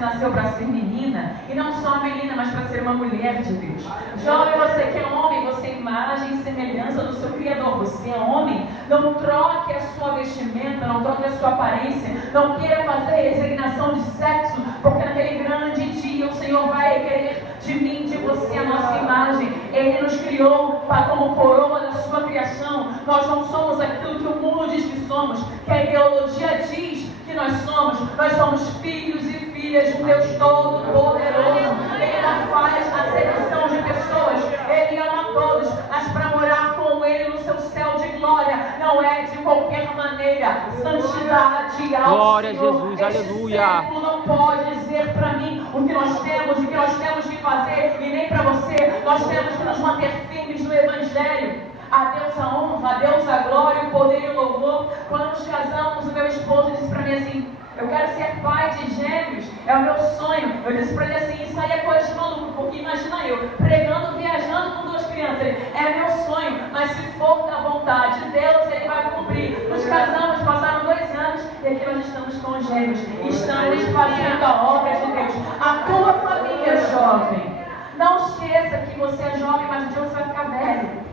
nasceu para ser menina, e não só uma menina, mas para ser uma mulher de Deus. Jovem, você que é homem, você é imagem e semelhança do seu Criador. Você é homem, não troque a sua vestimenta, não troque a sua aparência, não queira fazer resignação de sexo, porque naquele grande dia o Senhor vai requerer de mim, de você, a nossa imagem. Ele nos criou para como coroa da sua criação. Nós não somos aquilo que o mundo diz que somos, que a ideologia diz que nós somos filhos e filhas de um Deus Todo-Poderoso. Ele não faz acepção de pessoas, Ele ama todos, mas para morar com Ele no seu céu de glória, não é de qualquer maneira. Santidade ao glória Senhor. a Jesus, Este aleluia. século não pode dizer para mim o que nós temos e o que nós temos que fazer, e nem para você. Nós temos que nos manter firmes no Evangelho. A Deus a honra, a Deus a glória, o poder e o louvor. Quando nos casamos, o meu esposo disse para mim assim: eu quero ser pai de gêmeos, é o meu sonho. Eu disse para ele assim: isso aí é coisa de maluco, porque imagina eu pregando, viajando com 2 crianças. Ele: é meu sonho, mas se for da vontade de Deus, Ele vai cumprir. Nos casamos, passaram 2 anos e aqui nós estamos com gêmeos. Estamos fazendo a obra de Deus. A tua família, jovem, não esqueça que você é jovem, mas um dia você vai ficar velho.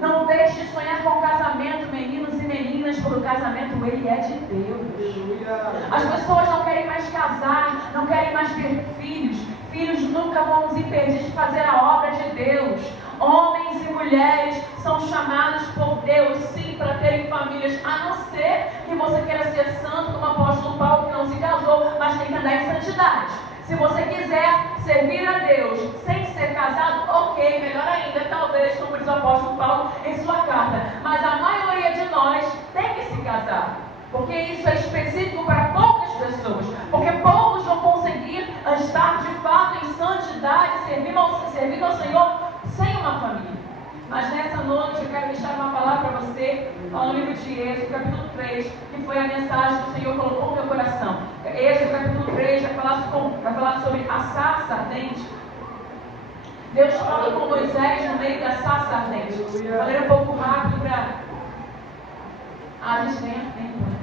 Não deixe de sonhar com o casamento, meninos e meninas, porque o casamento, ele é de Deus. As pessoas não querem mais casar, não querem mais ter filhos. Filhos nunca vão nos impedir de fazer a obra de Deus. Homens e mulheres são chamados por Deus, sim, para terem famílias, a não ser que você queira ser santo, como o apóstolo Paulo, que não se casou, mas tem que andar em santidade. Se você quiser servir a Deus sem ser casado, ok, melhor ainda, talvez, como diz o apóstolo Paulo em sua carta. Mas a maioria de nós tem que se casar, porque isso é específico para poucas pessoas, porque poucos vão conseguir estar de fato em santidade, servindo ao Senhor sem uma família. Mas nessa noite eu quero deixar uma palavra para você, no livro de Êxodo, capítulo 3, que foi a mensagem que o Senhor colocou no meu coração. Êxodo, capítulo 3, vai falar sobre a sarça ardente. Deus fala com Moisés no meio da sarça ardente. Falei um pouco rápido para... a gente ganha tempo, né?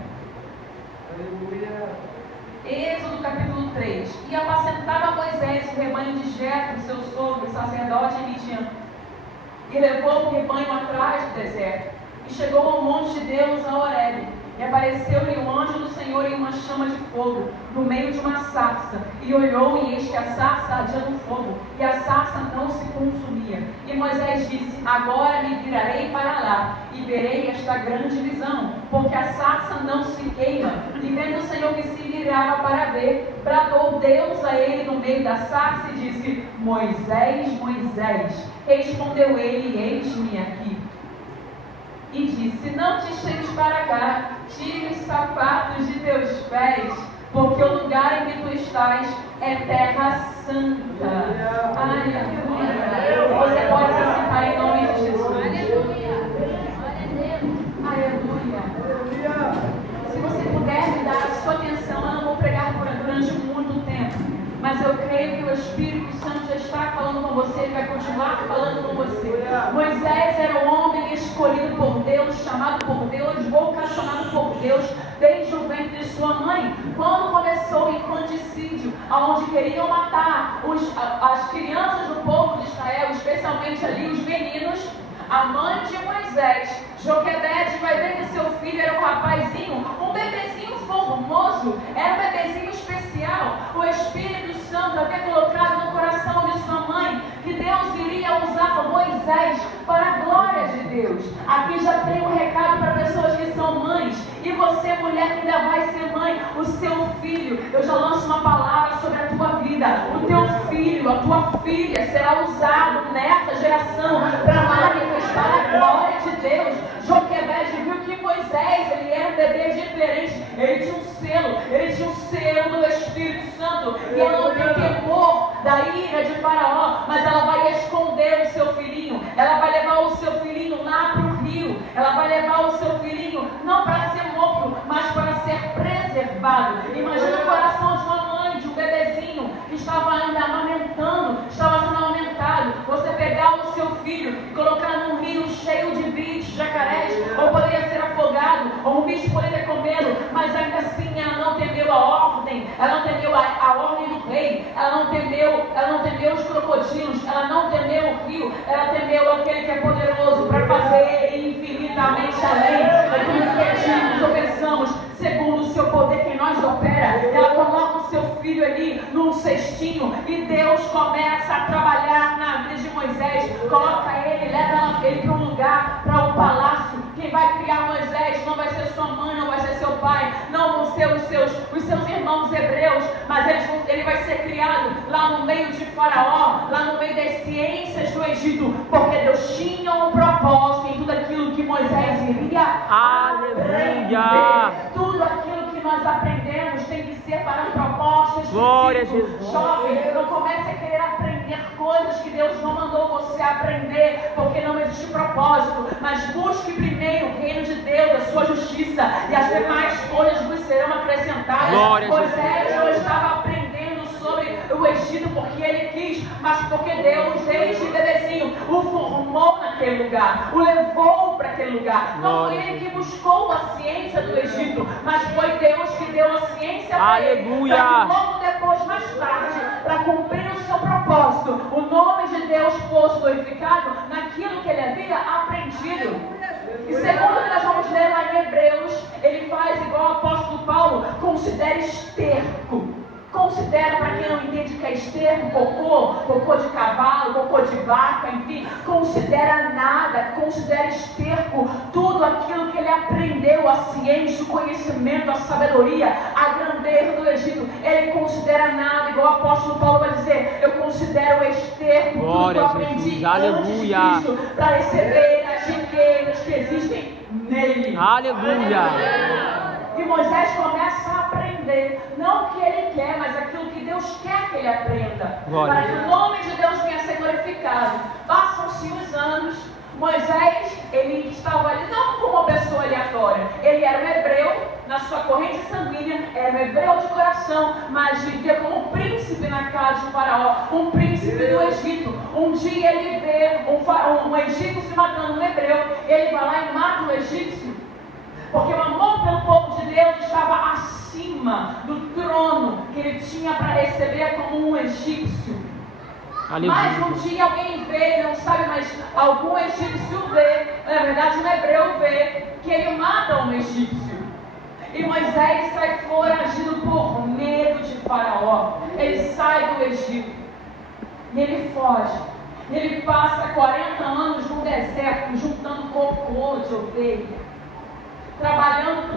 Êxodo, capítulo 3. E apacentava Moisés o rebanho de Jetro, seu sogro, sacerdote em Midian. E levou o rebanho atrás do deserto. E chegou ao monte de Deus, a Horebe. E apareceu-lhe o anjo do Senhor em uma chama de fogo, no meio de uma sarça. E olhou, e eis que a sarça ardia no fogo, e a sarça não se consumia. E Moisés disse: agora me virarei para lá, e verei esta grande visão, porque a sarça não se queima. E vendo o Senhor que se virava para ver, bradou Deus a ele no meio da sarça e disse: Moisés, Moisés. Respondeu ele: eis-me aqui. E disse: não te chegues para cá, tire os sapatos de teus pés, porque o lugar em que tu estás é terra santa. Aleluia. Você pode se sentar em nome de Jesus. Aleluia. Se você puder me dar a sua atenção, eu não vou pregar durante muito tempo, mas eu creio que o Espírito Santo já está falando com você, ele vai continuar falando com você. Moisés era um homem escolhido por Deus, chamado por Deus, vocacionado por Deus, desde o ventre de sua mãe. Quando começou o infanticídio, onde queriam matar as crianças do povo de Israel, especialmente ali os meninos, a mãe de Moisés, Joquebede, vai ver que seu filho era um rapazinho, um bebezinho formoso, era um bebezinho especial. O Espírito Santo havia colocado no coração de sua mãe que Deus iria usar Moisés para a glória de Deus. Aqui já tem um recado para pessoas que são mães, e você, mulher que ainda vai ser mãe, o seu filho, eu já lanço uma palavra sobre a tua vida. O teu filho, a tua filha será usado nessa geração para manifestar a glória de Deus. Joquebede viu que Moisés, ele era um bebê diferente, ele tinha um selo do Espírito Santo, e ela não tem temor da ira de Faraó, mas ela vai esconder o seu filhinho, ela vai levar o seu filhinho lá para o rio, ela vai levar o seu filhinho não para ser morto, mas para ser preservado. Imagina o coração de uma mãe, de um bebezinho que estava ainda amamentando, estava sendo amamentado, você pegar o seu filho e colocar num rio cheio de bichos, jacarés, ou poderia ser afogado, ou um bicho poderia comê-lo, mas ainda assim ela não entendeu a ordem, ela não entendeu a ordem não temeu os crocodilos, ela não temeu o rio, ela temeu aquele que é poderoso para fazer infinitamente além daquilo que pedimos ou pensamos, segundo o seu poder que nós opera. Ela coloca o seu filho ali num cestinho e Deus começa a trabalhar na vida de Moisés, coloca ele, leva ele para um lugar, para um palácio. Quem vai criar Moisés não vai ser sua mãe, não vai ser seu pai, não vão ser os seus irmãos hebreus, mas ele vai ser criado lá no meio de Faraó, lá no meio das ciências do Egito, porque Deus tinha um propósito em tudo aquilo que Moisés iria aprender. Tudo aquilo que nós aprendemos tem que ser para um propósito específico. Glória a Jesus. Jovem, não comece a querer aprender coisas que Deus não mandou você aprender, porque não existe propósito, mas busque primeiro o reino de Deus, a sua justiça, e as demais coisas vos serão acrescentadas. Moisés não estava aprendendo sobre o Egito porque ele quis, mas porque Deus, desde bebezinho, o formou naquele lugar, o levou para aquele lugar. Não foi ele que buscou a ciência do Egito, mas foi Deus que deu a ciência para ele, para que logo depois, mais tarde, para cumprir o seu propósito, o nome de Deus fosse glorificado naquilo que ele havia aprendido. E segundo que nós vamos ler lá em Hebreus, ele faz igual o apóstolo Paulo, considera esterco. Considera, para quem não entende que é esterco, cocô de cavalo, cocô de vaca, enfim, considera nada, considera esterco tudo aquilo que ele aprendeu, a ciência, o conhecimento, a sabedoria, a grandeza do Egito. Ele considera nada, igual o apóstolo Paulo vai dizer, eu considero esterco tudo que eu aprendi antes de Cristo, para receber as riquezas que existem nele. Aleluia! E Moisés começa a aprender, não o que ele quer, mas aquilo que Deus quer que ele aprenda, para que o nome de Deus venha a ser glorificado. Passam-se os anos, Moisés, ele estava ali não como uma pessoa aleatória, ele era um hebreu, na sua corrente sanguínea, era um hebreu de coração, mas vivia como um príncipe na casa de Faraó, um príncipe do Egito. Um dia ele vê um egípcio matando um hebreu, ele vai lá e mata o egípcio, porque o amor pelo povo de Deus estava acima do trono que ele tinha para receber como um egípcio. Aleluia. Mas um dia alguém vê, não sabe, mas algum egípcio vê, na verdade um hebreu vê, que ele mata um egípcio. E Moisés sai foragido por medo de Faraó. Ele sai do Egito e ele foge. Ele passa 40 anos no deserto, juntando cocô de ovelha, trabalhando para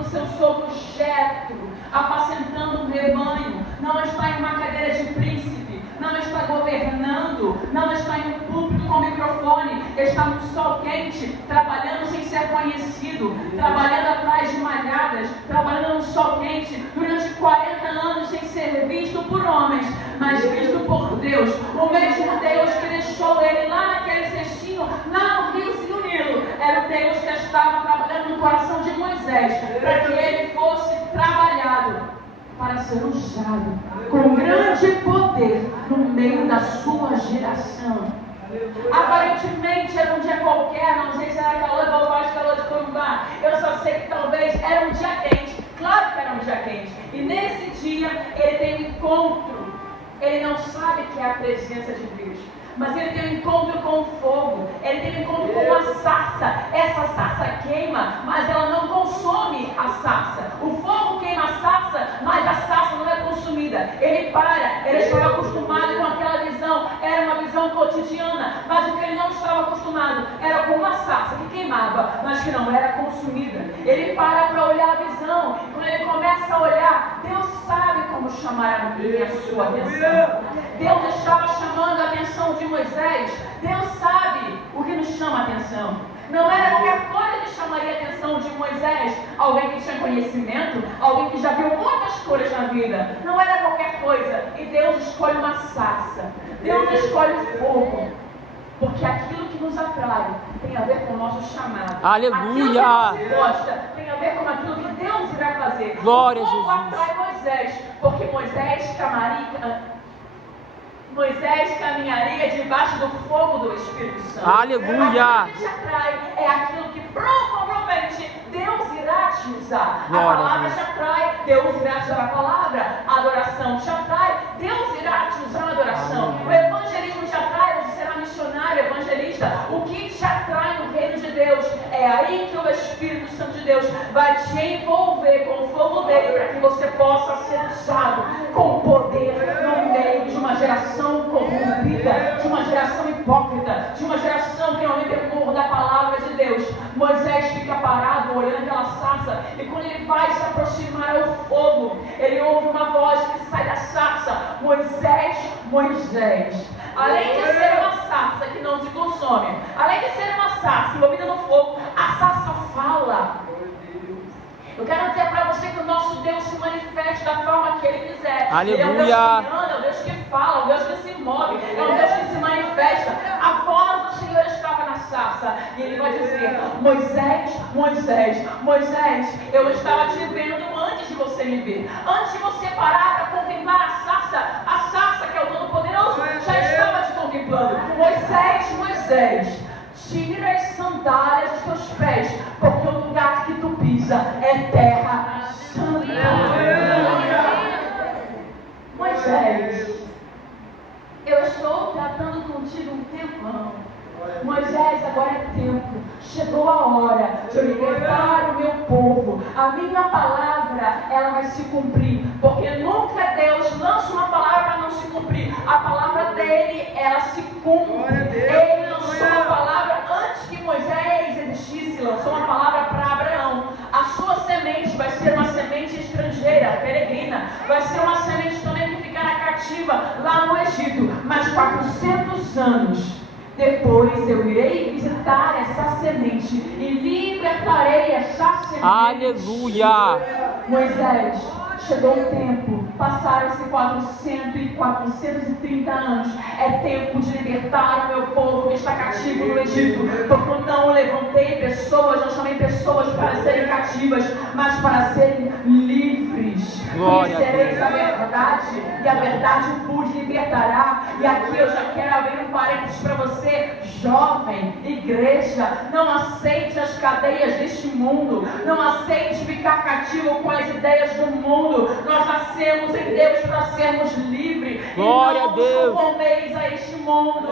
o seu sogro Jetro, apacentando um rebanho. Não está em uma cadeira de príncipe, não está governando, não está em um púlpito com microfone, está no sol quente, trabalhando sem ser conhecido, trabalhando atrás de malhadas, trabalhando no sol quente, durante 40 anos sem ser visto por homens, mas visto por Deus. O mesmo Deus que deixou ele lá naquele cestinho, lá no rio Nilo, era o Deus que estava trabalhando no coração de Moisés, para que ele fosse trabalhado para ser usado com grande poder no meio da sua geração. Aparentemente era um dia qualquer, não sei se era calor de Bofaz, calor de Corumbá, eu só sei que talvez era um dia quente, claro que era um dia quente, e nesse dia ele tem um encontro, ele não sabe que é a presença de Deus, mas ele tem um encontro com o fogo, ele tem um encontro com a sarça. Essa sarça queima, mas ela não consome a sarça. O fogo queima a sarça, mas a sarça não é consumida. Ele para, ele estava acostumado com aquela visão, era uma visão cotidiana, mas o que ele não estava acostumado era com uma sarça que queimava, mas que não era consumida. Ele para olhar a visão, e quando ele começa a olhar, Deus sabe como chamar a minha e a sua atenção. Deus estava chamando a atenção de Moisés. Deus sabe o que nos chama a atenção. Não era qualquer coisa que chamaria a atenção de Moisés. Alguém que tinha conhecimento, alguém que já viu muitas coisas na vida. Não era qualquer coisa. E Deus escolhe uma sarça. Deus escolhe o fogo. Porque aquilo que nos atrai tem a ver com o nosso chamado. Aleluia! Aquilo que nos gosta tem a ver com aquilo que Deus irá fazer. Glória a Jesus. O fogo Jesus. atrai Moisés, porque Moisés caminharia debaixo do fogo do Espírito Santo. Aleluia! Aquilo que te atrai é aquilo que provavelmente Deus irá te usar. Glória a palavra te atrai, Deus irá te dar a palavra. A adoração te atrai, Deus vai te envolver com o fogo dele para que você possa ser usado com poder no meio de uma geração corrompida, de uma geração hipócrita, de uma geração que não tem temor da palavra de Deus. Moisés fica parado olhando aquela sarça e quando ele vai se aproximar ao fogo, ele ouve uma voz que sai da sarça: Moisés, Moisés. Além de ser uma sarça que não se consome, além de ser uma sarça envolvida no fogo, a sarça fala. Eu quero dizer para você que o nosso Deus se manifesta da forma que Ele quiser. Aleluia. Ele é um Deus que anda, é um Deus que fala, é um Deus que se move, é um Deus que se manifesta. A voz do Senhor estava na sarça e Ele vai dizer: Moisés, Moisés, Moisés, eu estava te vendo antes de você me ver. Antes de você parar para contemplar a sarça que é o Todo-Poderoso, já estava te contemplando. Moisés, Moisés, tira as sandálias dos teus pés, porque o lugar que tu pisa é terra santa. Moisés, eu estou tratando contigo um tempão. Moisés, agora é tempo. Chegou a hora de eu libertar o meu povo. A minha palavra, ela vai se cumprir, porque nunca Deus lança uma palavra para não se cumprir. A palavra dele, ela se cumpre. Ele lançou uma palavra antes que Moisés existisse, lançou uma palavra para Abraão: a sua semente vai ser uma semente estrangeira, peregrina, vai ser uma semente também que ficará cativa lá no Egito, mas 400 anos depois eu irei visitar essa semente e libertarei essa semente. Aleluia! Moisés, chegou o tempo, passaram-se 430 anos. É tempo de libertar o meu povo que está cativo no Egito, porque eu não levantei pessoas, não chamei pessoas para serem cativas, mas para serem livres. Conhecereis a verdade, e a verdade vos libertará. E aqui eu já quero abrir um parênteses para você, jovem, igreja: não aceite as cadeias deste mundo, não aceite ficar cativo com as ideias do mundo. Nós nascemos em Deus para sermos livres. Glória e não a Deus. Não conformeis a este mundo.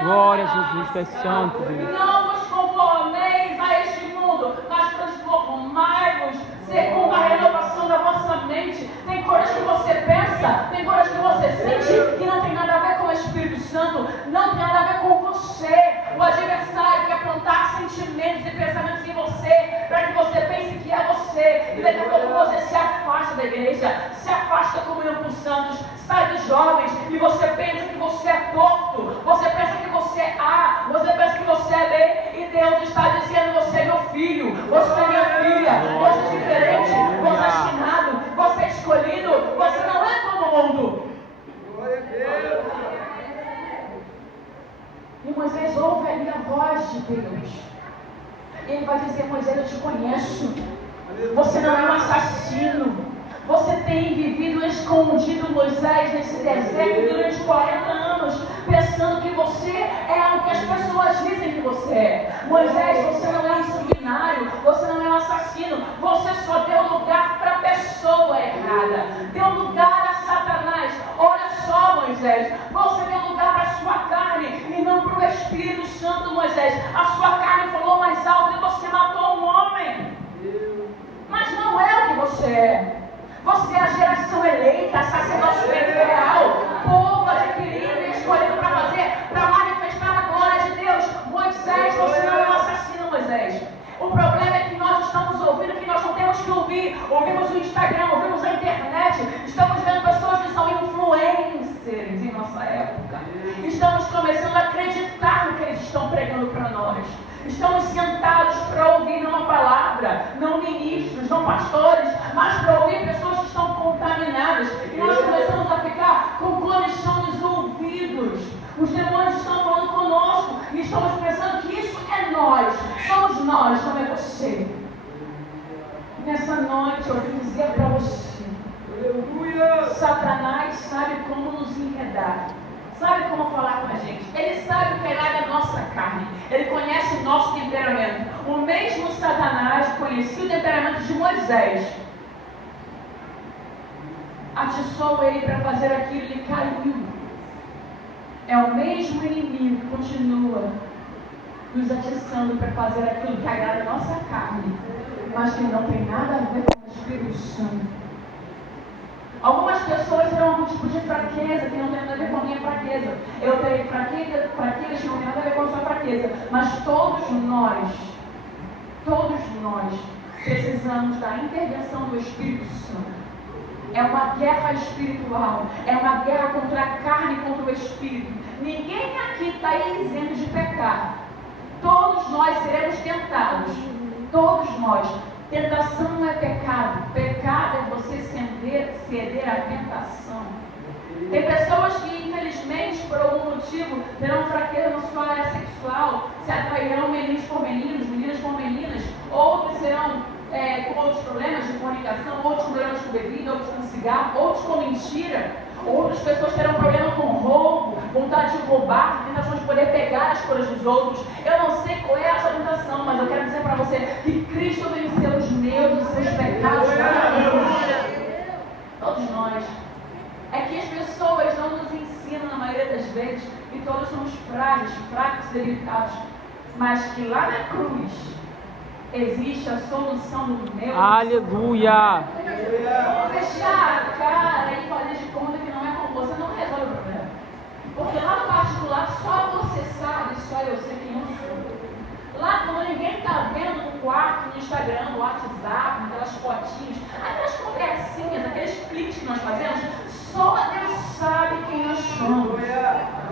Glória a Jesus, tu és santo, Deus. Não vos conformeis a este mundo, mas transformai-vos segundo a renovação da vossa mente. Tem coisas que você pensa, tem coisas que você sente que não tem nada a ver com o Espírito Santo, não tem nada a ver com você. O adversário quer plantar sentimentos e pensamentos em você, para que você pense que é você, e daqui a pouco você se afasta da igreja, se afasta da comunhão com os santos, sai dos jovens, e você pensa que você é torto, você pensa que você é A, você pensa que você é B, e Deus está dizendo: você é meu filho, você é minha filha, você é diferente, você é destinado, você é escolhido, você não é como o mundo. E Moisés ouve ali a voz de Deus. Ele vai dizer: Moisés, eu te conheço. Você não é um assassino. Você tem vivido escondido, Moisés, nesse deserto durante 40 anos, pensando que você é o que as pessoas dizem que você é. Moisés, você não é um sanguinário, você não é um assassino. Você só deu lugar para a pessoa errada, deu lugar a Satanás. Olha só, Moisés, você deu lugar para a sua carne e não para o Espírito Santo, Moisés. A sua carne falou mais alto e você matou um homem. Mas não é o que você é. Você é a geração eleita, sacerdócio real, povo adquirido e escolhido para fazer, para manifestar a glória de Deus. Moisés, você não é um assassino, Moisés. O problema é que nós estamos ouvindo que nós não temos que ouvir. Ouvimos o Instagram, ouvimos a internet. Estamos vendo pessoas que são influencers em nossa época. Estamos começando a acreditar no que eles estão pregando para nós. Estamos sentados para ouvir não a palavra, não ministros, não pastores, mas para ouvir pessoas que estão contaminadas. E nós começamos a ficar com comichão nos ouvidos. Os demônios estão falando conosco e estamos pensando que isso é nós. Somos nós, não é você. Nessa noite eu vim dizer para você: Satanás sabe como nos enredar. Sabe como falar com a gente? Ele sabe o que é lá da nossa carne. Ele conhece o nosso temperamento. O mesmo Satanás conhecia o temperamento de Moisés. Atiçou ele para fazer aquilo e ele caiu. É o mesmo inimigo que continua nos atiçando para fazer aquilo que agrada a nossa carne, mas que não tem nada a ver com o Espírito Santo. Algumas pessoas terão algum tipo de fraqueza que não tem nada a ver com a minha fraqueza. Eu terei fraquezas que não tem nada a ver com a sua fraqueza. Mas todos nós precisamos da intervenção do Espírito Santo. É uma guerra espiritual. É uma guerra contra a carne e contra o Espírito. Ninguém aqui está isento de pecar. Todos nós seremos tentados. Todos nós. Tentação não é pecado. Pecado é você ceder à tentação. Tem pessoas que, infelizmente, por algum motivo, terão fraqueza na sua área sexual, se atrairão meninos por meninos, meninas por meninas, outros serão com outros problemas de fornicação, outros com problemas com bebida, outros com cigarro, outros com mentira. Outras pessoas terão problema com roubo, vontade de roubar, tentação de poder pegar as coisas dos outros. Eu não sei qual é a sua tentação, mas eu quero dizer para você que Cristo venceu os meus, os seus pecados na cruz. Todos nós. É que as pessoas não nos ensinam, na maioria das vezes, que todos somos frágeis, fracos e debilitados. Mas que lá na cruz existe a solução do meu. Aleluia! Vamos fechar a cara e fazer de conta que não é com você, não resolve o problema. Porque lá no particular só você sabe, só eu sei quem eu sou. Lá quando ninguém está vendo no quarto, no Instagram, no WhatsApp, naquelas fotinhas, aquelas conversinhas, aqueles cliques que nós fazemos, só Deus sabe quem nós somos.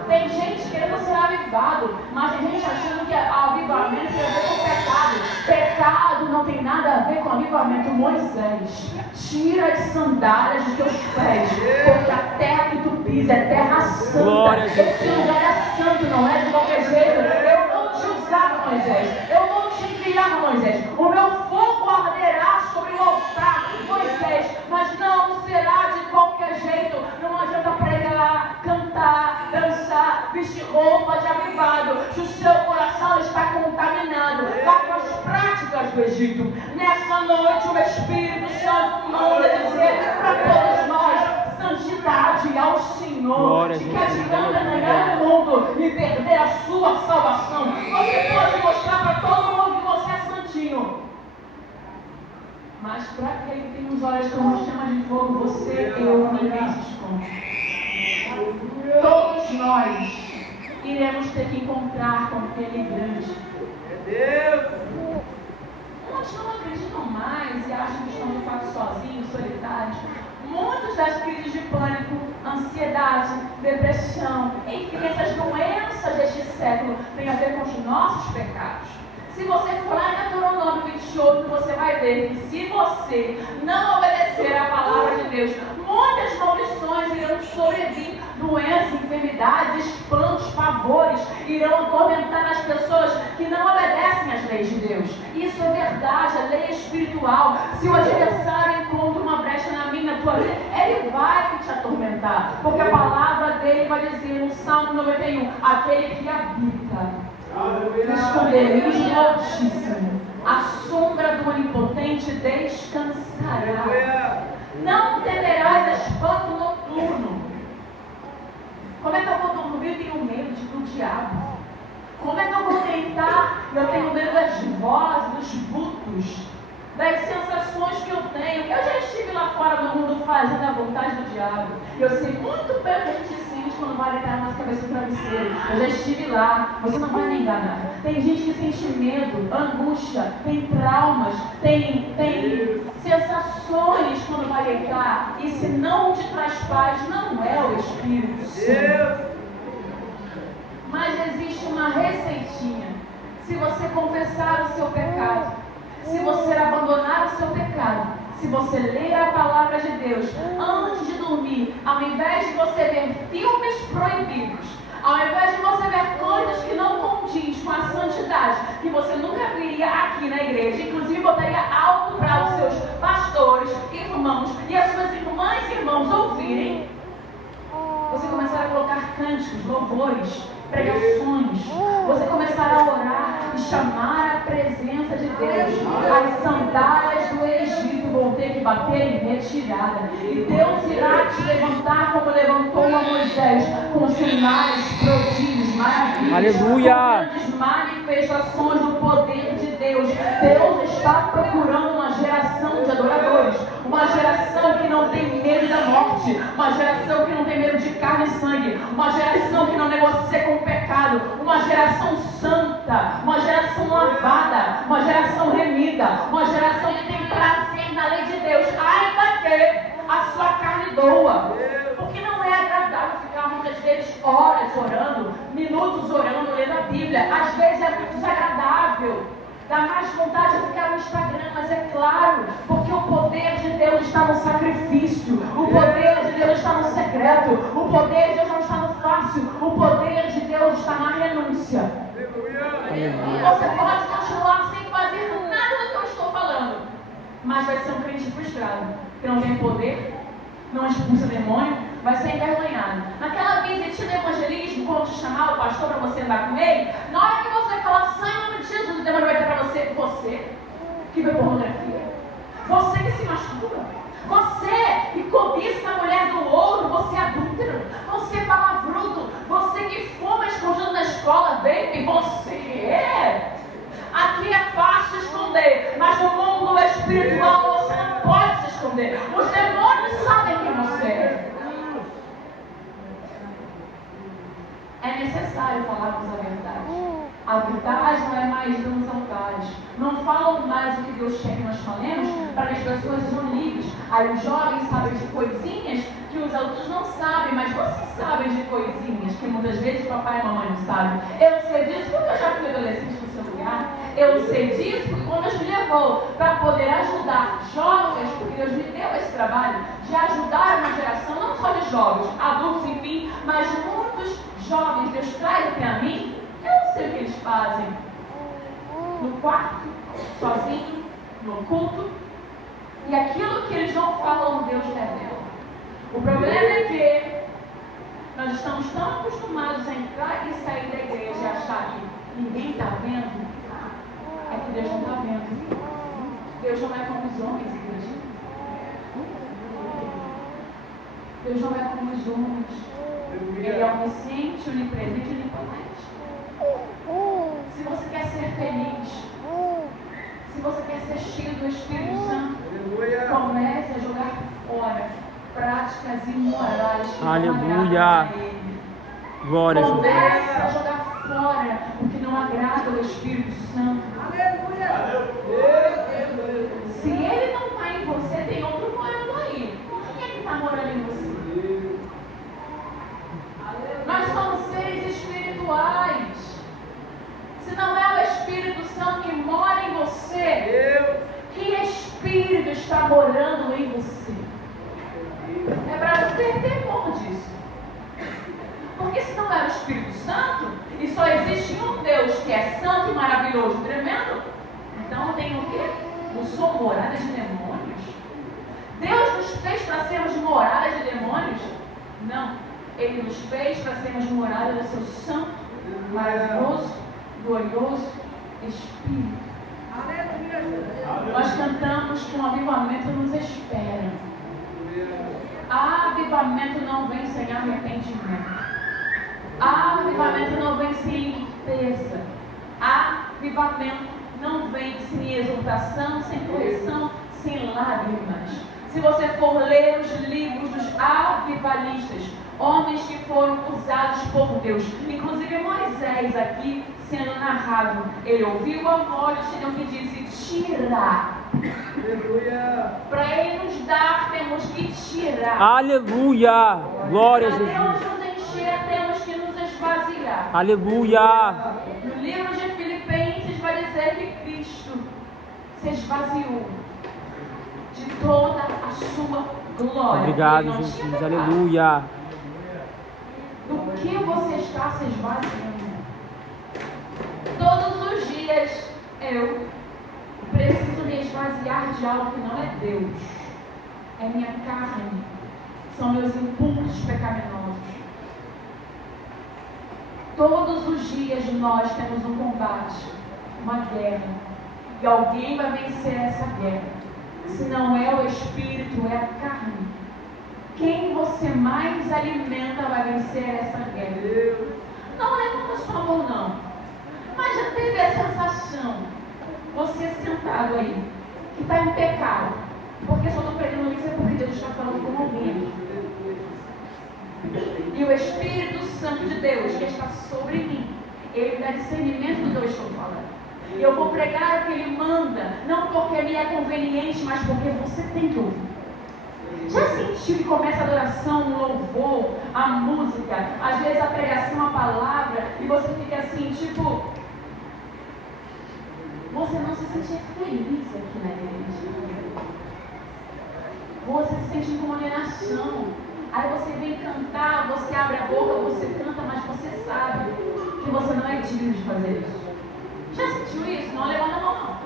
Tem gente querendo ser avivado, mas tem gente achando que avivamento tem a ver com pecado. Pecado não tem nada a ver com avivamento. Moisés, tira as sandálias dos teus pés, porque a terra que tu pisa é terra santa. Esse lugar é santo, não é de qualquer jeito. Eu vou te usar, Moisés. Eu vou te enviar, Moisés. O meu fogo arderá sobre o altar, Moisés, mas não será de qualquer jeito. Não adianta pregar, cantar, dançar, vestir roupa de avivado, se o seu coração está contaminado com as práticas do Egito. Nessa noite o Espírito Santo manda dizer para todos nós: santidade ao Senhor. De que adianta ganhar o mundo e perder a sua salvação? Você pode mostrar para todo mundo que você é santinho, mas para aquele que tem os olhos como chama de fogo, você, eu, ninguém se esconde. Todos nós iremos ter que encontrar com aquele grande. Muitos não acreditam mais e acham que estão de fato sozinhos, solitários. Muitas das crises de pânico, ansiedade, depressão, enfim, essas doenças deste século têm a ver com os nossos pecados. Se você for lá em Deuteronômio 28, você vai ver que se você não obedecer à palavra de Deus, muitas maldições irão sobrevir, doenças, enfermidades, espantos, pavores irão atormentar as pessoas que não obedecem às leis de Deus. Isso é verdade, a lei é espiritual. Se o adversário encontra uma brecha na minha, na tua vida, ele vai te atormentar, porque a palavra dele vai dizer no Salmo 91, aquele que habita no esconderijo do Altíssimo, a sombra do Onipotente descansará. Não temerás espanto noturno. Como é que eu vou dormir? Eu tenho medo do diabo. Como é que eu vou deitar? Eu tenho medo das vozes, dos vultos, das sensações que eu tenho. Eu já estive lá fora no mundo fazendo a vontade do diabo. Eu sei muito bem o que a gente sente quando vai deitar na nossa cabeça no travesseiro. Eu já estive lá. Você não vai me enganar. Tem gente que sente medo, angústia, tem traumas, tem sensações quando vai deitar. E se não te traz paz, não é o Espírito Santo. Mas existe uma receitinha. Se você confessar o seu pecado, se você abandonar o seu pecado, se você ler a palavra de Deus antes de dormir, ao invés de você ver filmes proibidos, ao invés de você ver coisas que não condiz com a santidade, que você nunca viria aqui na igreja, inclusive botaria alto para os seus pastores, irmãos e as suas irmãs e irmãos ouvirem, você começar a colocar cânticos, louvores, pregações, você começar a orar e chamar a presença de Deus. As sandálias do Egito vão ter que bater em retirada, e Deus irá te levantar como levantou a Moisés, com sinais, prodígios, maravilhas, Aleluia. com grandes manifestações do poder de Deus. Deus está procurando uma geração de adoradores, uma geração que não tem medo da morte, uma geração que não tem medo de carne e sangue, uma geração que não negocia com o pecado, uma geração santa, uma geração lavada, uma geração remida, uma geração que tem prazer na lei de Deus, ainda que a sua carne doa, porque não é agradável ficar muitas vezes horas orando, minutos orando, lendo a Bíblia. Às vezes é muito desagradável, dá mais vontade de ficar no Instagram, mas é claro, porque o poder de Deus está no sacrifício, o poder de Deus está no secreto, o poder de Deus não está no fácil, o poder de Deus está na renúncia. Você pode continuar sem fazer nada do que eu estou falando, mas vai ser um crente frustrado, que não tem poder, não expulsa demônio, vai ser envergonhado. Naquela visita de evangelismo, quando te chamar o pastor para você andar com ele, na hora que você falar sai em nome de Jesus, o demônio vai ter para você que vê pornografia, você que se masturba, você que cobiça a mulher do outro, você é adúltero, você é palavrudo, você que fuma escondido na escola, baby, você é. Aqui é fácil esconder, mas no mundo espiritual você não pode se esconder. Os demônios sabem quem você é. É necessário falarmos a verdade. A verdade não é mais dons altares. Não falam mais o que Deus quer que nós falemos para que as pessoas sejam livres. Aí os jovens sabem de coisinhas que os adultos não sabem, mas vocês sabem de coisinhas que muitas vezes papai e mamãe não sabem. Eu sei disso porque eu já fui adolescente no seu lugar. Eu sei disso porque quando Deus me levou para poder ajudar jovens, porque Deus me deu esse trabalho de ajudar uma geração, não só de jovens, adultos, enfim, mas muitos jovens, Deus traz até a mim. Eu não sei o que eles fazem no quarto, sozinho, no culto, e aquilo que eles não falam, Deus revela. O problema é que nós estamos tão acostumados a entrar e sair da igreja e achar que ninguém está vendo. É que Deus não está vendo. Deus não é como os homens, igreja. Deus não é como os homens. Ele é onisciente, onipresente e onipotente. Se você quer ser feliz, se você quer ser cheio do Espírito Santo, comece a jogar fora práticas imorais que Aleluia. não agradam a Ele. Glória a Comece Jesus. a jogar fora o que não agrada ao Espírito Santo. Se Ele não está em você, tem outro morando aí. Quem é que está morando em você? Nós somos seres espirituais. Se não é o Espírito Santo que mora em você, que Espírito está morando em você? É para você ter temor disso. Porque se não é o Espírito Santo, e só existe um Deus que é santo e maravilhoso, tremendo, então tem o quê? Não sou morada de demônios? Deus nos fez para sermos morada de demônios? Não. Ele nos fez para sermos morada do seu santo, maravilhoso, glorioso Espírito. Nós cantamos que um avivamento nos espera. Avivamento não vem sem arrependimento. Avivamento não vem sem limpeza. Avivamento não vem sem exaltação, sem correção, sem lágrimas. Se você for ler os livros dos avivalistas, homens que foram usados por Deus, inclusive Moisés aqui sendo narrado, ele ouviu a voz do Senhor que disse: tira. Para Ele nos dar, temos que tirar. Aleluia. Glória a Para Deus Jesus. nos encher, temos que nos esvaziar. Aleluia. No livro de Filipenses vai dizer que Cristo se esvaziou de toda a sua glória. Obrigado, Ele não tinha Jesus. pecado. Aleluia. Do que você está se esvaziando? Todos os dias eu preciso me esvaziar de algo que não é Deus. É minha carne. São meus impulsos pecaminosos. Todos os dias nós temos um combate, uma guerra. E alguém vai vencer essa guerra. Se não é o Espírito, é a carne. Quem você mais alimenta vai vencer essa guerra. Não levanta sua mão, não. Mas já teve a sensação, você sentado aí, que está em pecado, porque só estou pregando isso é porque Deus está falando com alguém. E o Espírito Santo de Deus, que está sobre mim, ele dá discernimento do que eu estou falando. E eu vou pregar o que ele manda, não porque me é conveniente, mas porque você tem que ouvir. Já sentiu que começa a adoração, o louvor, a música, às vezes a pregação, a palavra, e você fica assim, tipo, você não se sente feliz aqui na igreja. Você se sente em condenação. Aí você vem cantar, você abre a boca, você canta, mas você sabe que você não é digno de fazer isso. Já sentiu isso? Não levanta a mão, não.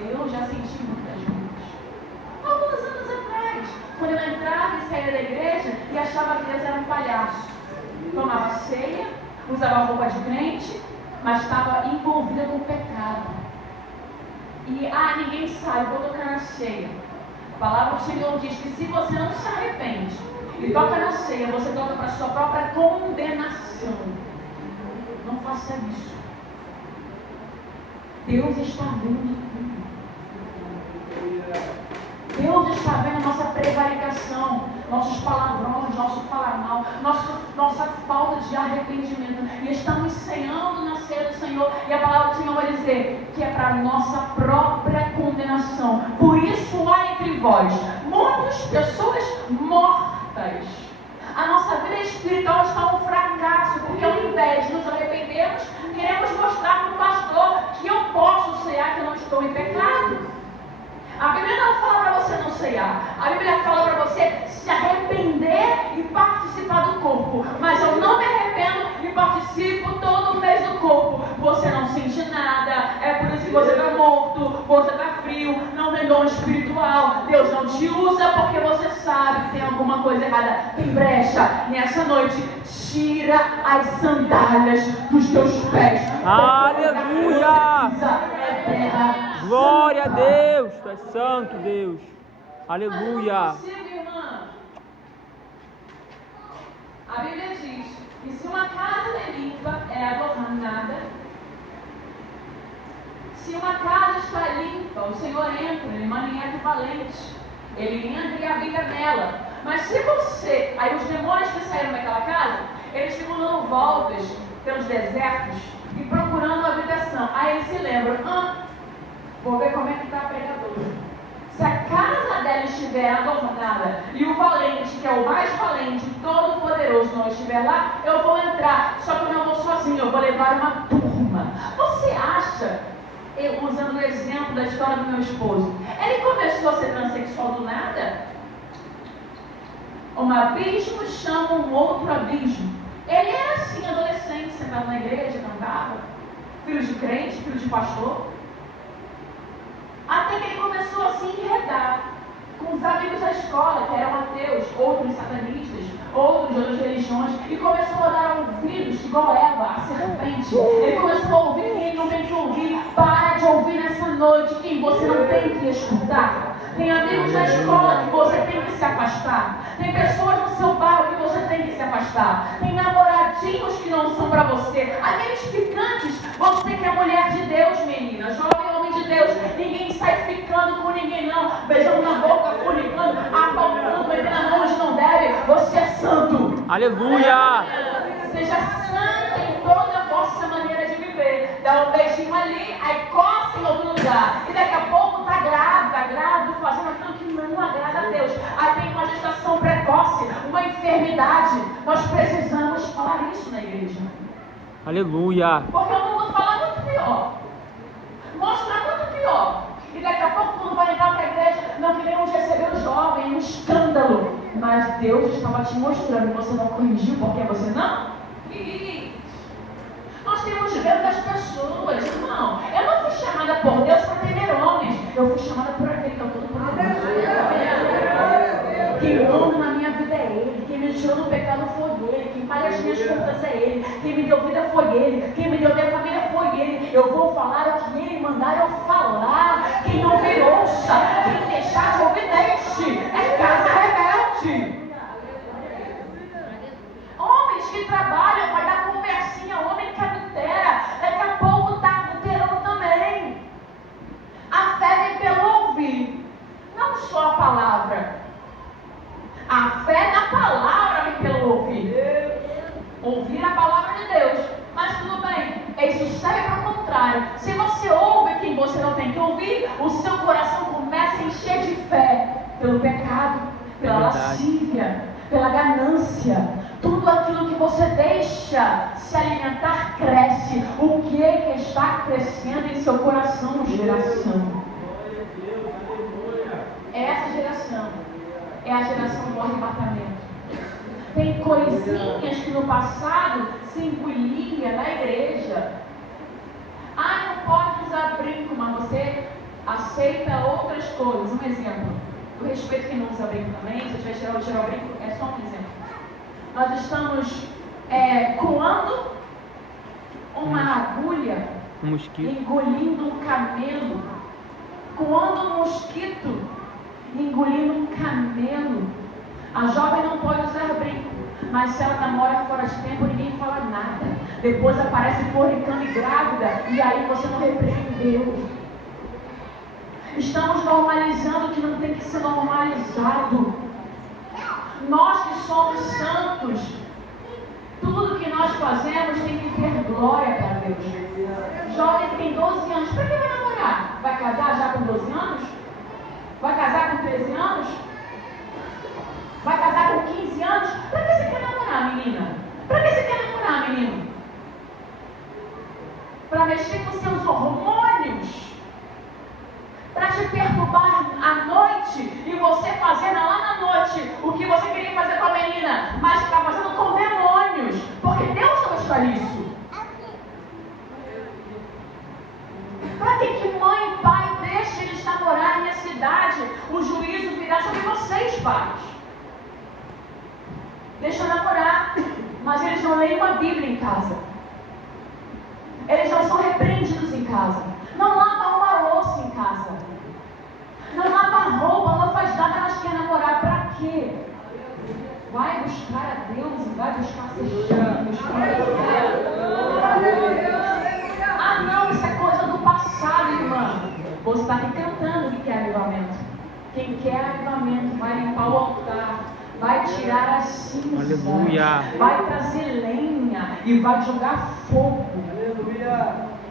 Eu já senti muitas vezes. Alguns anos atrás, quando eu entrava e saía da igreja e achava que Deus era um palhaço. Tomava ceia, usava roupa de crente, mas estava envolvida com o pecado. E, ninguém sabe, vou tocar na ceia. A palavra do Senhor diz que se você não se arrepende e toca na ceia, você toca para a sua própria condenação. Não faça isso. Deus está vendo tudo. Deus está vendo nossa prevaricação, nossos palavrões, nosso falar mal, nossa falta de arrependimento. E estamos ceando na ceia do Senhor. E a palavra do Senhor vai dizer que é para a nossa própria condenação. Por isso há entre vós muitas pessoas mortas. A nossa vida espiritual está um fracasso, porque ao invés de nos arrependermos, queremos mostrar para o pastor que eu posso cear, que eu não estou em pecado. A Bíblia não fala para você não ceiar. A Bíblia fala para você se arrepender e participar do corpo. Mas eu não me arrependo e participo todo mês do corpo. Você não sente nada. É por isso que você está morto, você está frio, não tem dom espiritual. Deus não te usa porque você sabe que tem alguma coisa errada. Tem brecha. Nessa noite, tira as sandálias dos teus pés. Aleluia! Glória a Deus, Tu és santo, Deus. Aleluia. A Bíblia diz que se uma casa é limpa, é adornada. Se uma casa está limpa, o Senhor entra, Ele manda em equivalente. Ele entra e habita nela. Mas se você, aí os demônios que saíram daquela casa, eles ficam dando voltas pelos desertos e procurando a habitação. Aí eles se lembram, vou ver como é que está a pregadora. Se a casa dela estiver adornada e o valente, que é o mais valente, todo poderoso, não estiver lá, eu vou entrar. Só que eu não vou sozinho, eu vou levar uma turma. Você acha, usando o exemplo da história do meu esposo, ele começou a ser transexual do nada? Um abismo chama um outro abismo. Ele era assim, adolescente, sentado na igreja, cantava, filho de crente, filho de pastor. Até que ele começou a se enredar com os amigos da escola, que eram ateus, outros satanistas, outros de outras religiões, e começou a dar ouvidos, igual Eva, a serpente. Ele começou a ouvir quem ele não tem que ouvir. Para de ouvir nessa noite quem você não tem que escutar. Tem amigos da escola que você tem que se afastar. Tem pessoas no seu bairro que você tem que se afastar. Tem namoradinhos que não são para você. Aqueles picantes, você que é mulher de Deus, menina, jovem homem de Deus, ninguém sai ficando com ninguém não, beijando na boca, fornicando, apalpando, metendo a mão onde não deve. Você é santo. Aleluia! Seja santa em toda a vossa maneira de viver. Dá um beijinho ali, aí coça em outro lugar. E daqui a pouco está grávida, fazendo aquilo que não agrada a Deus. Aí tem uma gestação precoce, uma enfermidade. Nós precisamos falar isso na igreja. Aleluia! Porque o mundo fala muito pior. Mostra muito pior. E daqui a pouco quando vai entrar para a igreja, não queremos receber o jovem, um escândalo. Mas Deus estava te mostrando que você não corrigiu porque você não quis. Nós temos medo das pessoas, irmão. Eu não fui chamada por Deus para temer homens. Eu fui chamada por aquele que é o Todo-Poderoso. Quem manda na minha vida é Ele. Quem me tirou do pecado foi Ele. Quem paga as minhas contas é Ele. Quem me deu vida foi Ele. Quem me deu minha família foi Ele. Eu vou falar o que Ele mandar eu falar. Quem ouvir, ouça. Quem deixar de ouvir, deixe. É casa rebelde. Homens que trabalham, vai dar conversinha encher de fé pelo pecado, pela lascívia, pela ganância. Tudo aquilo que você deixa se alimentar cresce. O que está crescendo em seu coração? Geração. Essa geração é a geração do arrebatamento. Tem coisinhas que no passado se engolia na igreja. Ah, não pode usar brinco, mas você aceita outras coisas. Um exemplo. Eu respeito quem não usa brinco também. Se eu tiver tirar o brinco, é só um exemplo. Nós estamos coando uma agulha, engolindo um camelo. Coando um mosquito, engolindo um camelo. A jovem não pode usar brinco, mas se ela namora fora de tempo, ninguém fala nada. Depois aparece fornicando e grávida, e aí você não repreendeu. Estamos normalizando o que não tem que ser normalizado. Nós que somos santos, tudo que nós fazemos tem que ter glória para Deus. Jovem que tem 12 anos, para que vai namorar? Vai casar já com 12 anos? Vai casar com 13 anos? Vai casar com 15 anos? Para que você quer namorar, menina? Para que você quer namorar, menino? Para mexer com seus hormônios? Para te perturbar à noite e você fazendo lá na noite o que você queria fazer com a menina, mas está fazendo com demônios, porque Deus não está nisso. Para que mãe e pai deixem eles namorarem a cidade? O juízo virá sobre vocês, pais. Deixa namorar, mas eles não leem uma Bíblia em casa. Eles não são repreendidos em casa. Não lavam uma louça em casa. Não lava roupa, não faz nada, mas quer namorar. Pra quê? Vai buscar a Deus e vai buscar seus filhos. Ah não, isso é coisa do passado, irmã. Você está aqui cantando o que é avivamento. Quem quer avivamento vai limpar o altar, vai tirar as cinzas, vai trazer lenha e vai jogar fogo.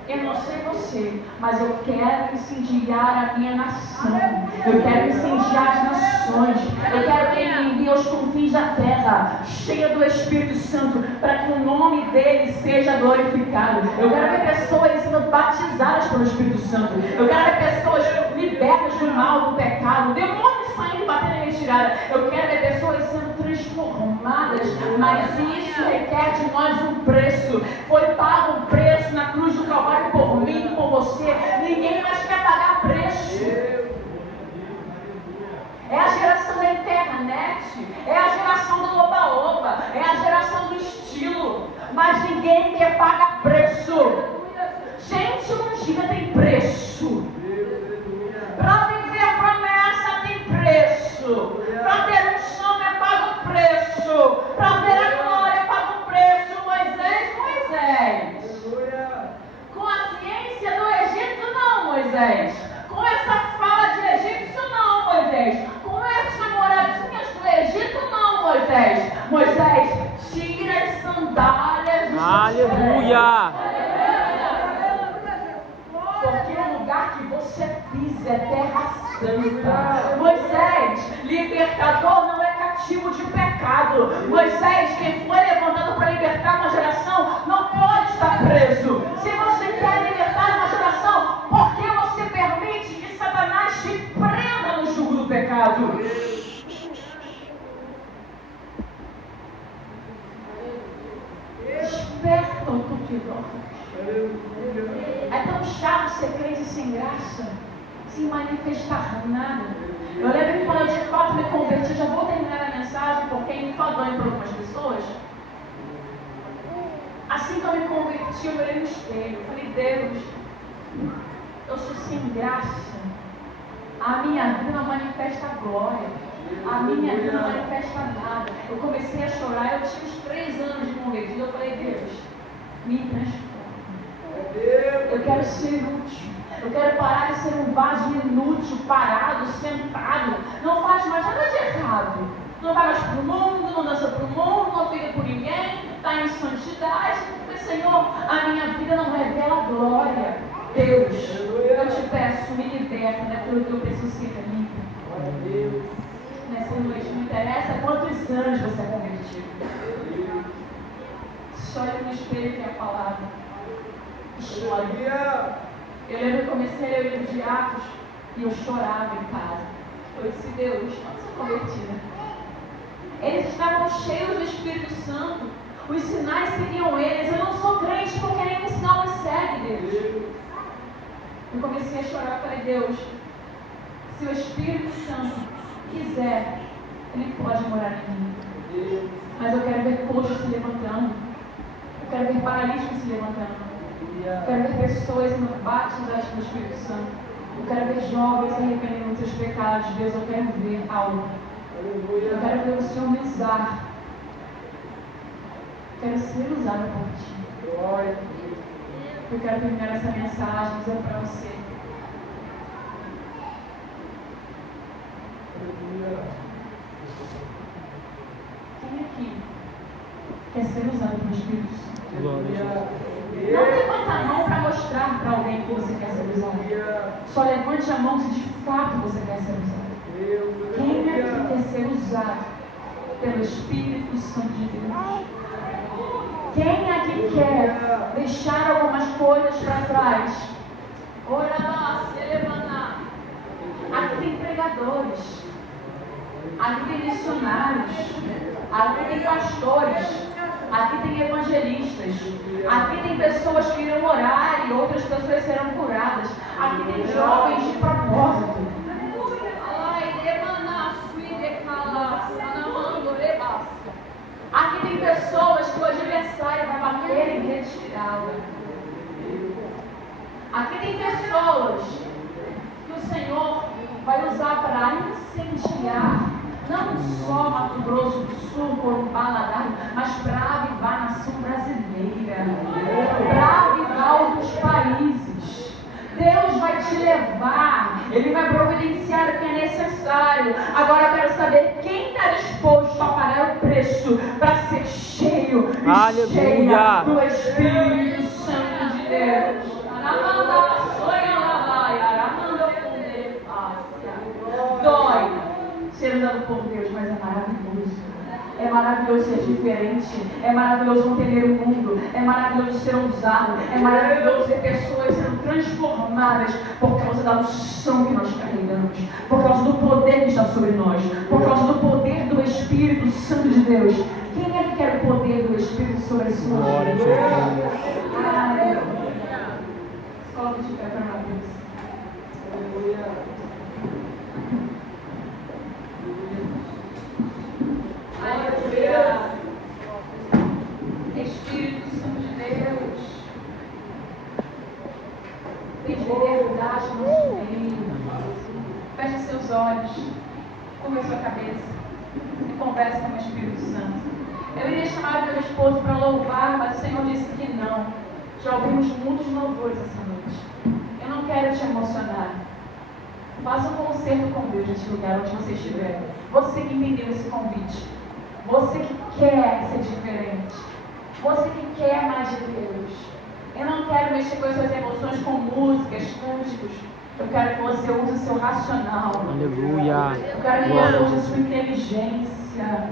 Eu não sei você, mas eu quero incendiar a minha nação. Eu quero incendiar as nações. Eu quero que Ele envie aos confins da terra, cheia do Espírito Santo, para que o nome dEle seja glorificado. Eu quero ver pessoas sendo batizadas pelo Espírito Santo. Eu quero ver pessoas libertas do mal, do pecado, demônios saindo, batendo em retirada. Eu quero ver pessoas sendo transformadas, mas isso requer de nós um preço. Foi pago um preço na cruz do Calvário por mim e por você. Ninguém mais quer pagar preço. É a geração da internet, é a geração do oba-oba, é a geração do estilo, mas ninguém quer pagar preço. Gente ungida tem preço. Para viver a promessa tem preço. Para ter unção é pago preço. Para ver a glória é pago preço. Moisés. Com a ciência do Egito não, Moisés. Com essa fala de egípcio não, Moisés. Com as namoradinhas do Egito não, Moisés. Moisés, tira as sandálias dos Aleluia! Porque o lugar que você pisa é terra santa. Moisés, libertador não é cativo de pecado. Moisés, quem foi levantado para libertar uma geração, não pode estar preso. Se você quer libertar uma geração, por que você permite que Satanás te prenda no jugo do pecado? Desperta o que te dorme. É tão chato ser crente sem graça, sem manifestar nada. Eu lembro que quando eu de fato me converti, já vou terminar a mensagem porque é enfadonho para algumas pessoas. Assim que eu me converti, eu olhei no espelho, eu falei, Deus, eu sou sem graça. A minha vida não manifesta glória. A minha vida não manifesta nada. Eu comecei a chorar, eu tinha uns 3 anos de convertido. Eu falei, Deus, me transforma. Eu quero ser útil. Eu quero parar de ser um vaso inútil, parado, sentado. Não faz mais nada de errado. Não vai mais para o mundo, não dança para o mundo, não fica por ninguém, está em santidade. Mas, Senhor, a minha vida não revela glória. Deus, eu te peço, me liberta daquilo que eu preciso ser limpa. Nessa noite, não interessa quantos anos você é convertido. Chore no espelho que é a palavra. Chore. Eu lembro que comecei a ler o livro de Atos e eu chorava em casa. Eu disse, Deus, não sou convertida. Eles estavam cheios do Espírito Santo. Os sinais seguiam eles. Eu não sou crente porque nenhum sinal me segue, Deus. Eu comecei a chorar e falei, Deus, se o Espírito Santo quiser, Ele pode morar em mim. Mas eu quero ver coxos se levantando. Eu quero ver paralíticos se levantando. Eu quero ver pessoas sendo batizadas pelo Espírito Santo. Eu quero ver jovens se arrependendo dos seus pecados. Deus, eu quero ver algo. Eu quero ver o Senhor me usar. Eu quero ser usada por Ti. Eu quero terminar essa mensagem dizendo para você. Quem aqui quer ser usado pelo Espírito Santo? Não levanta a mão para mostrar para alguém que você quer ser usado. Só levante a mão se de fato você quer ser usado. Quem aqui quer ser usado pelo Espírito Santo de Deus? Quem aqui quer deixar algumas coisas para trás? Ora lá, se levantar. Aqui tem pregadores. Aqui tem missionários. Aqui tem pastores. Aqui tem evangelistas. Aqui tem pessoas que irão orar e outras pessoas serão curadas. Aqui tem jovens de propósito. Aqui tem pessoas que o adversário vai bater em retirada. Aqui tem pessoas que o Senhor vai usar para incendiar não só Mato Grosso do Sul, Corumbá, Lagarto, mas para avivar a nação brasileira, para avivar outros países. Deus vai te levar, Ele vai providenciar o que é necessário. Agora eu quero saber quem está disposto a pagar o preço para ser cheio e cheia do Espírito Santo de Deus. Dói ser usado por Deus, mas é maravilhoso. É maravilhoso ser diferente. É maravilhoso não temer o mundo. É maravilhoso ser ousado. É maravilhoso ver pessoas sendo transformadas por causa da unção que nós carregamos, por causa do poder que está sobre nós, por causa do poder do Espírito Santo de Deus. Quem é que quer o poder do Espírito sobre a sua vida? Coloque de pé para nós. Aleluia. Espírito Santo de Deus, tem liberdade no nosso meio. Feche seus olhos, curva a sua cabeça e converse com o Espírito Santo. Eu iria chamar o meu esposo para louvar, mas o Senhor disse que não. Já ouvimos muitos louvores essa noite. Eu não quero te emocionar. Faça um concerto com Deus neste lugar onde você estiver. Você que entendeu esse convite. Você que quer ser diferente. Você que quer mais de Deus. Eu não quero mexer com as suas emoções com músicas, cânticos. Eu quero que você use o seu racional. Aleluia. Eu quero que você use a sua inteligência.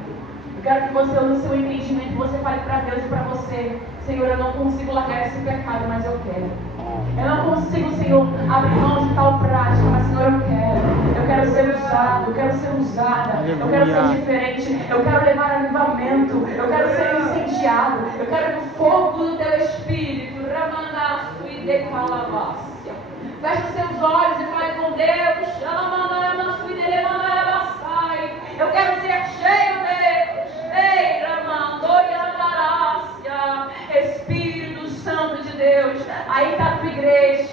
Eu quero que você use o seu entendimento. Você fale para Deus e para você: Senhor, eu não consigo largar esse pecado, mas eu quero. Eu não consigo, Senhor, abrir mão de tal prática, mas, Senhor, eu quero. Eu quero ser usado, eu quero ser usada. Eu quero ser diferente. Eu quero levar avivamento. Eu quero ser incendiado. Eu quero o fogo do teu Espírito. Ramanaço e decalavácia. Feche os seus olhos e fale com Deus. Eu quero ser cheio, Deus. Ei, Espírito Santo de Deus. Aí está a tua igreja.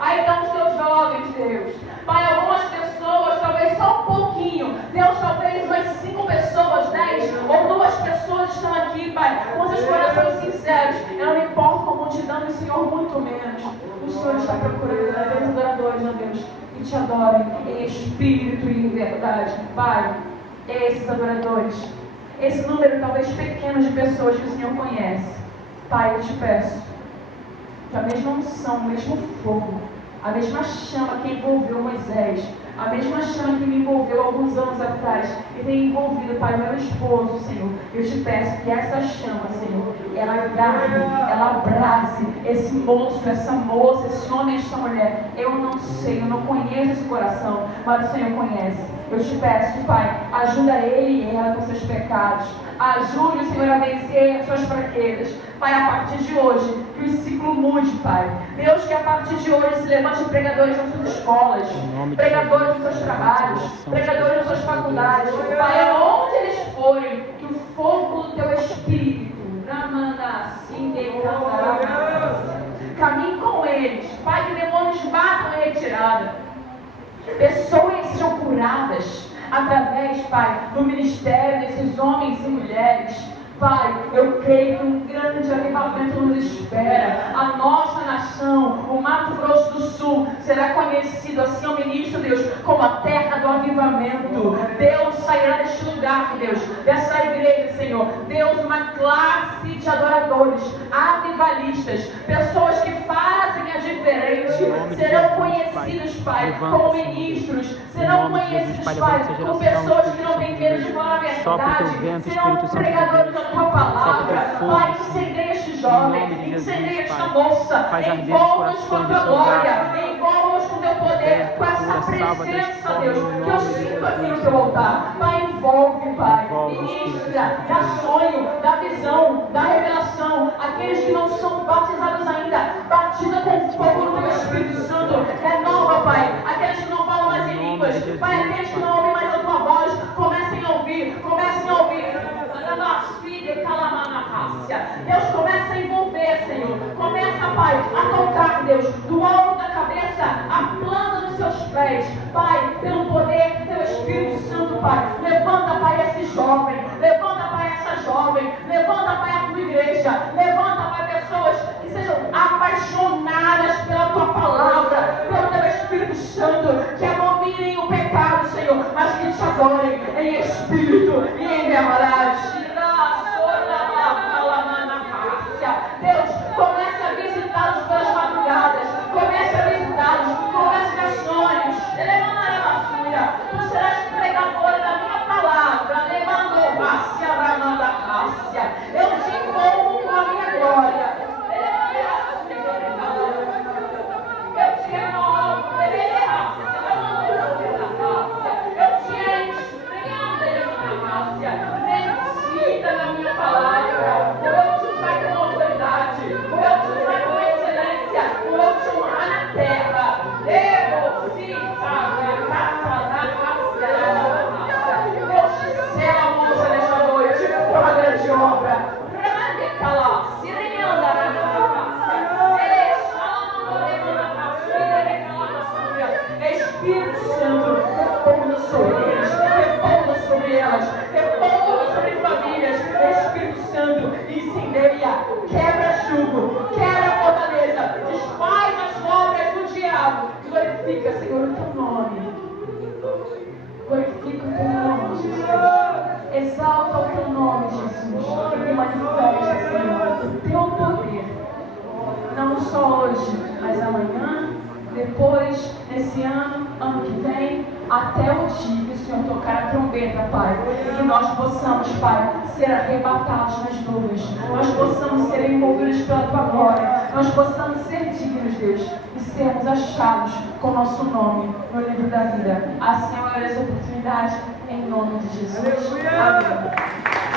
Aí estão os teus jovens, Deus. Pai, algumas pessoas, talvez só um pouquinho. Deus, talvez umas 5 pessoas, 10 ou 2 pessoas estão aqui, Pai, com seus corações sinceros. Eu não me importo com a multidão do Senhor, muito menos. O Senhor está procurando aqueles adoradores, ó Deus, que te adorem em espírito e em verdade. Pai, esses adoradores, esse número talvez pequeno de pessoas que o Senhor conhece, Pai, eu te peço, que a mesma unção, o mesmo fogo, a mesma chama que envolveu Moisés, a mesma chama que me envolveu alguns anos atrás e tem envolvido, Pai, meu esposo, Senhor. Eu te peço que essa chama, Senhor, ela agarre, ela abrace esse moço, essa moça, esse homem, essa mulher. Eu não sei, eu não conheço esse coração, mas o Senhor conhece. Eu te peço, Pai, ajuda ele e ela com seus pecados. Ajude o Senhor a vencer as suas fraquezas. Pai, a partir de hoje, que o ciclo mude, Pai. Deus, que a partir de hoje se levante pregadores nas suas escolas, pregadores nos seus trabalhos, pregadores nas suas faculdades. Pai, aonde eles forem, que o fogo do teu Espírito caminhe com eles. Pai, que demônios batam em retirada. Pessoas sejam curadas através, Pai, do ministério desses homens e mulheres. Pai, eu creio que um grande avivamento nos espera. A nossa nação, o Mato Grosso do Sul, será conhecido, assim ao ministro, Deus, como a terra do avivamento. Deus sairá deste lugar, Deus, dessa igreja, Senhor. Deus, uma classe de adoradores, avivalistas, pessoas que fazem a diferença, serão conhecidos, Pai, como ministros, serão conhecidos, Pai, como pessoas que não têm medo de falar a verdade, serão pregadores da tua palavra. Pai, incendeia este jovem, incendeia esta moça, envolva-nos com a tua glória, envolva-nos com o teu poder, com essa presença, Deus, que eu sinto aqui no teu altar. Pai, envolve, Pai, ministra, dá sonho, dá visão, dá revelação. Aqueles que não são batizados ainda, batiza com o fogo do teu Espírito Santo, renova, Pai. Aqueles que não falam mais em línguas, Pai, aqueles que não ouvem mais a tua voz, comecem a ouvir, comecem a ouvir. Deus, começa a envolver, Senhor. Começa, Pai, a tocar, Deus, do alto da cabeça a planta dos seus pés. Pai, pelo poder do teu Espírito Santo, Pai. Levanta, Pai, esse jovem. Levanta, Pai, essa jovem. Levanta, Pai, a tua igreja. Levanta, Pai, pessoas que sejam apaixonadas pela tua palavra, pelo teu Espírito Santo, que abominem o pecado, Senhor, mas que te adorem em espírito e em verdade. Deus, comece a visitá-los pelas madrugadas, comece a visitá-los, comece a dar sonhos, tu serás pregadora da minha palavra, eu te envolvo com a minha glória, eu te renovo, eu te encho, necessita da minha palavra, eu te saio com autoridade, eu te saio com excelência, eu te honrar na terra. Deus te cela a moça nesta noite para uma grande obra. Espírito Santo, repousa sobre eles, repousa sobre elas, repousa sobre famílias. Espírito Santo, incendeia, quebra jugo, quebra fortaleza, desfaz as obras do diabo. Glorifica, Senhor, o teu nome. Glorifica o teu nome, Jesus. Exalta o teu nome, Jesus. E manifesta, Senhor, o teu poder. Não só hoje, mas amanhã, depois, nesse ano, ano que vem, até o dia que o Senhor tocar a trombeta, Pai, e que nós possamos, Pai, ser arrebatados nas nuvens, nós possamos ser envolvidos pela Tua glória, nós possamos ser dignos, Deus, e sermos achados com o nosso nome no livro da vida. Assim eu agradeço a oportunidade, em nome de Jesus. Amém.